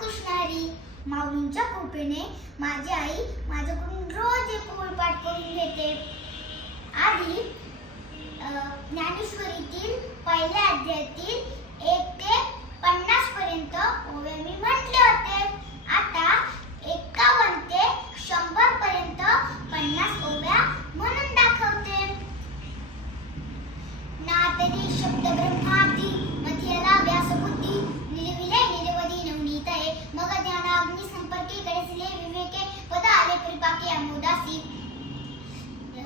रामकृष्ण हरी. माऊलींच्या कृपेने माझी आई माझ्याकडून रोज एक ओळ पाठ करून घेते. आधी ज्ञानेश्वरीतील पहिल्या अध्यायातील 1 ते 50 पर्यंत ओव्या मी म्हटले होते. आता 51 ते 100 पर्यंत 50 ओव्या म्हणून दाखवते. नातरी शब्द ब्रह्माती मध्यला व्यासबुद्धी निर्विलय निर्वदी नवनीतये मग ध्यानाग्नी संपर्की कडसले विवेके पद आले परिपाके अमोदासी.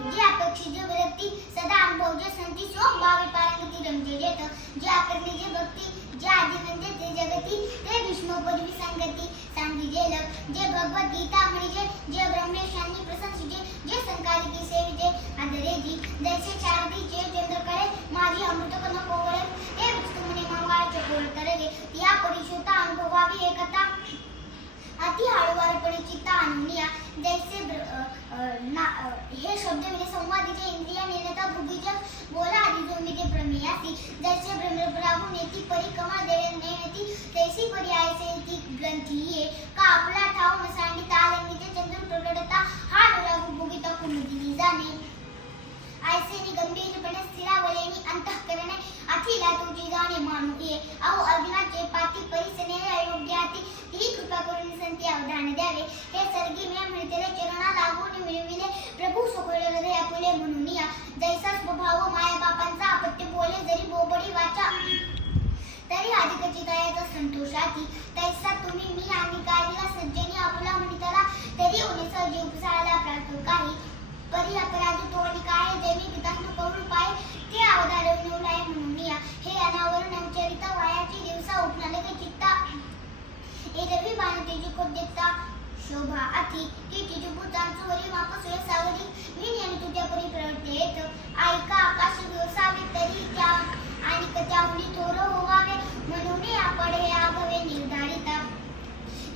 जे अपेक्षित जे विरक्ती सदा अनुभव जे संती सोम भावे पारंगती रमजे जेत जे आकरणे जे भक्ती जे आदि म्हणजे ते जगती ते भीष्म पदवी संगती सांगी जे लग जे भगवत गीता म्हणजे जे ब्रह्मेशांनी प्रशंसिजे जे संकारिकी सेविजे आदरे जी जैसे चारदी जे चंद्रकडे माझी अमृत कन कोवळे ते वस्तू म्हणे मंगळ चकोळ करगे या परिशोता अनुभवावी एकता अति हळूवारपणे चित्त आणूनिया जैसे हे शब्द विने संवादीचे इंद्रिय निर्णता भुगीज बोला आदि जोमिते प्रमेयासी जैसे ब्रह्मप्रभु नेती परिकमळ देणे नेती तैसी पर्यायसे ती ग्रंथीये का आपला ठाव मसांडी तालंगीचे चंद्र प्रगटता हा डोळा भुगीता कुमुदिनी जाणे ऐसे गंभीरपणे स्थिरावलेनी अंतःकरणे अथिला तुझी जाणे मानू ये अहो अर्जुनाचे पाती परिसने अयोग्याती ही कृपा करून संती अवधान द्यावे. हे सर्गी मे म्हणतेले चरणा लागून मिळविले प्रभू सोकळे हृदय आपुले म्हणून या जैसा स्वभाव माया बापांचा आपत्य बोले जरी बोबडी वाचा तरी अधिकची दयाचा संतोषाती तैसा तुम्ही मी आणि कायला सज्जनी आपुला म्हणताला तरी उन्हेचा जीव पुसायला प्रार्थो काही परी अपराधी तोडी काय देवी पितांनो करून पाय ते अवधार निवलाय म्हणून या हे अनावरण चरित वायाची दिवसा उठणाले के चित्ता एरवी बाणतेची कोद्यता शोभा अति की भूतांचो वरी मापसोय सागरी मी आणि तुझ्या परी प्रवर्ते येत ऐका आकाश व्यवसावे तरी त्या आणि त्याहुनी थोर होवावे म्हणून आपण हे आगवे निर्धारिता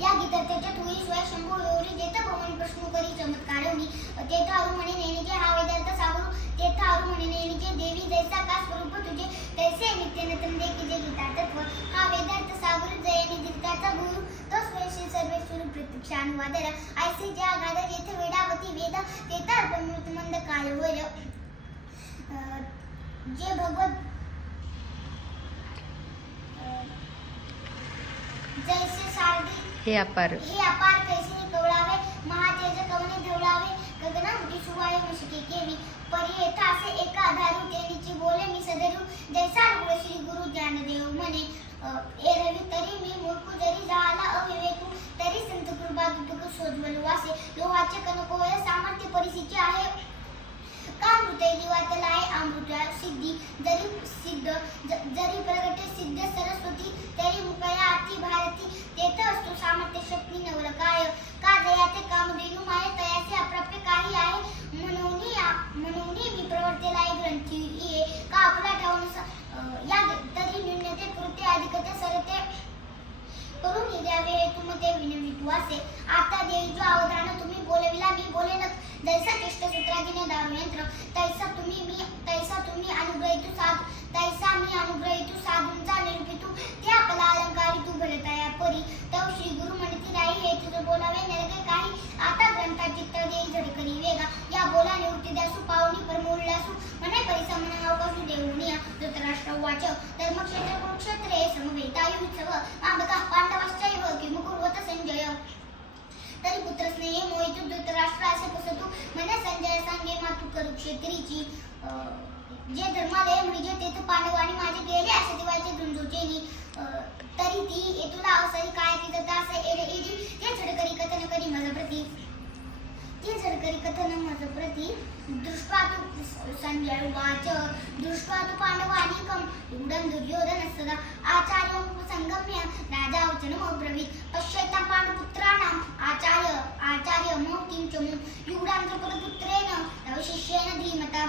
या गीतात त्याच्या तुई स्वय शंभू एवढी देत भवन प्रश्न करी चमत्कारोनी तेथ आरु म्हणे नेणीचे हा वेदार्थ सागरू तेथ आरु म्हणे नेणीचे देवी जैसा का स्वरूप तुझे तैसे नित्य नतन देखी जे गीता तत्व हा वेदार्थ सागरू जयनी दिर्काचा गुरु तो स्वयशी सर्वेश्वर प्रत्यक्षानुवादर ऐसे ज्या गादा जेथे वेदावती वेद तेथा ब्रह्ममंद कालवर जे भगवत जैसे शारदी हे अपार कैसे कवळावे महातेज कवने धवळावे गगना उठी सुवाय मुशिके केवी परी येथा असे एका आधारू तेनीची बोले मी सदरू जैसा रुग्ण श्री गुरु ज्ञानदेव म्हणे एरवी तरी मी मूर्ख जरी झाला अविवेकू तरी संत कृपा दुःख सोजवल वासे लोहाचे कनकोय सामर्थ्य परिस्थिती आहे का मृतय जीवात लाय अमृत सिद्धी जरी प्रगटे सिद्ध सरस्वती तरी मुकया अति भारती तेथ असतो सामर्थ्य शक्ती नवल काय का दयाते कामधेनु माये तयाचे अप्राप्य काही आहे म्हणून मी प्रवर्ते लाय ग्रंथी ये का आपला ठाऊन या तरी न्यूनते कृत्य अधिकते सरते करून द्यावे तुम ते विनवितू असे आता देवी जो अवधान तुम्ही बोलविला मी बोले न जैसा चेष्ट सूत्रादिने दारू यंत्र तैसा तुम्ही अनुग्रहितू साध तैसा मी अनुग्रहितू साधूंचा निरूपितू त्या आपला अलंकारी तू भरताया परी तव श्री गुरु म्हणती राही हे तुझं बोलावे नरगे काही आता ग्रंथा चित्त देई झडकरी वेगा या बोलाने उठी द्यासू पावनी परमोळलासू म्हणे परिसमन अवकाशू देऊनिया धृतराष्ट्र वाच धर्मक्षेत्र कुरुक्षेत्रे समवेतायुत्सव आंबका पांडवाश्चैव किमुकुर्वत संजय तरी पुत्र स्नेहे मोहितू धृतराष्ट्र असे पुसतू म्हणे संजय सांगे मातू कुरुक्षेत्रीची जे धर्मालय म्हणजे तेथे पांडवांनी माझे गेले असे दिवाचे झुंजोचेनी तरी ती येतुला अवसरी काय ती दत्ता असे एरी ते झडकरी कथन करी माझ प्रती दृष्ट्वा तु संजय वाच दृष्ट्वा तु पांडवानिकं उडन दुर्योधन सदा आचार्य संगम्य राजा वचनम अब्रवीत पश्यता पांडुपुत्राणां आचार्य मौतिं चमु युडांद्रपदपुत्रेण तव शिष्येन धीमता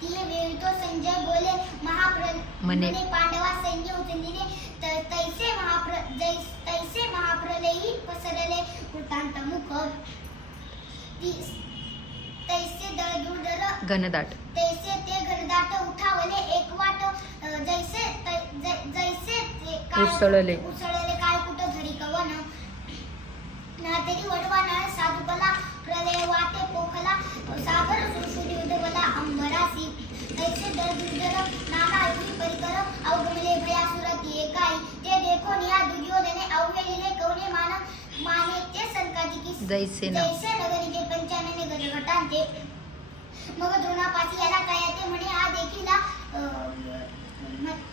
तिये वेळी तो संजय बोले म्हणे पांडवा सैन्य उचलले तैसे महाप्रलयी पसरले कृतांत मुख तैसे दळदुडर घनदाट तैसे ते घनदाट उठावले एक वाट जैसे उसळले काळकुट झडी कवन सादर दुर्जन नाना युगी परिकर अवगमले भयासुर की एकाई ते देखो निया दुर्योधने अवहेलिले कवने माने ते संकाजी की जैसे नगरीचे 95 गजगटांचे मग द्रोणापाशी याला काय ते म्हणे हा देखील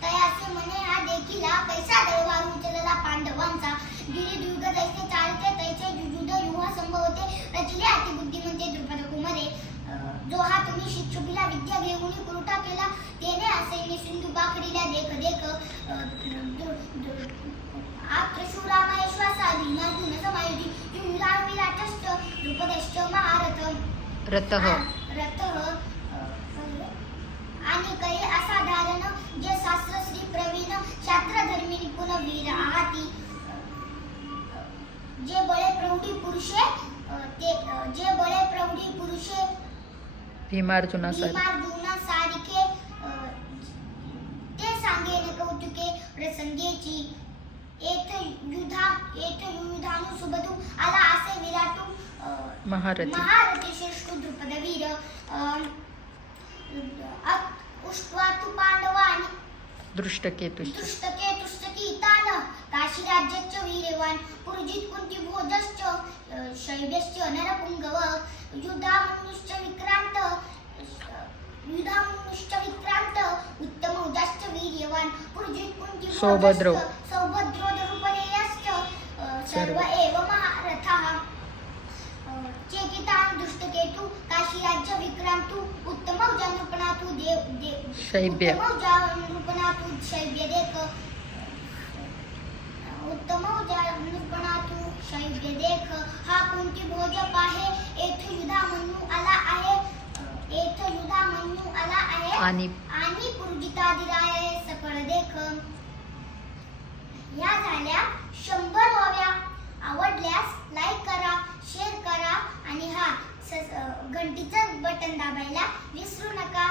तयासे म्हणे हा देखील कैसा दळवार उचलला पांडवांचा गिरी दुर्ग जैसे चालते तैसे जुजुद युवा संभवते रचिले अति बुद्धिमंते द्रुपद कुमारे जो हा तुम्ही शिक्षुबीला विद्या घेऊन कुरुटा केला तेने असे सिंधू पाखडीला देख देख आत्रशूरा महेश्वासा भीमार्जुन समायुधी युला विराटश्च द्रुपदश्च महारथ रतः आणि काही असाधारण जे शास्त्रश्री प्रवीण शास्त्रधर्मी निपुण वीर आहाती जे बळे प्रौढी पुरुषे भीमार्जुना सारिखे ते सांगेन कौतुके प्रसंगेची एक युधानु सुबधू आला असे विराटू महारथी श्रेष्ठ द्रुपद वीर उष्ट्वातु पांडवानी दृष्टकेतुष्टकी तान काशी राज्यच्च वीरवान पुरुजित कुंती भोजश्च शैब्यश्च नरपुंगव युधामनुश्च विक्रांत उत्तम उजाश्च वीर्यवान पुरुजित कुंती सौभद्रो द्रुपदेयश्च सर्व एव महारथः चेकितान दुष्टकेतु काशी राज्य विक्रांतु उत्तम नृपणातु शैब्य नृपणातु शैब्य देख उत्तम नृपणातु शैब्य देख हा कुंती भोज पाहे येथ युधामन्यू आला आहे आणि पुरुजितादिराय सकळ देख. या झाल्या 100 ओव्या. आवडल्यास लाईक करा, शेअर करा आणि घंटीचं बटन दाबायला विसरू नका.